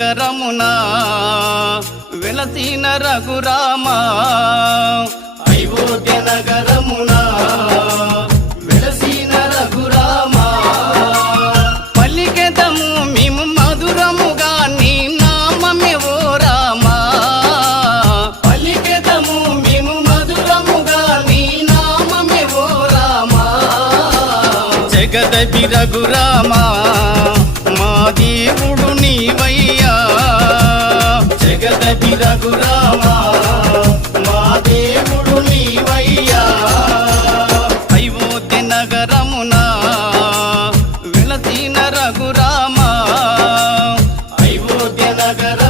కరమునా వెలసిన రఘురామ అయోధ్య నగరమునా వెలసిన రఘురామ పలికెదము మేము మధురముగా నీ నామమే ఓ రామ పలికెదము మేము మధురముగా నీ నామమే ఓ రామ జగదపి రఘురామ మా దేవుడు నీవయ్యా జగదపి రఘురామ మా దేవుడు నీవయ్యా అయోధ్య నగరమునా వెలసిన రఘురామ అయోధ్య నగర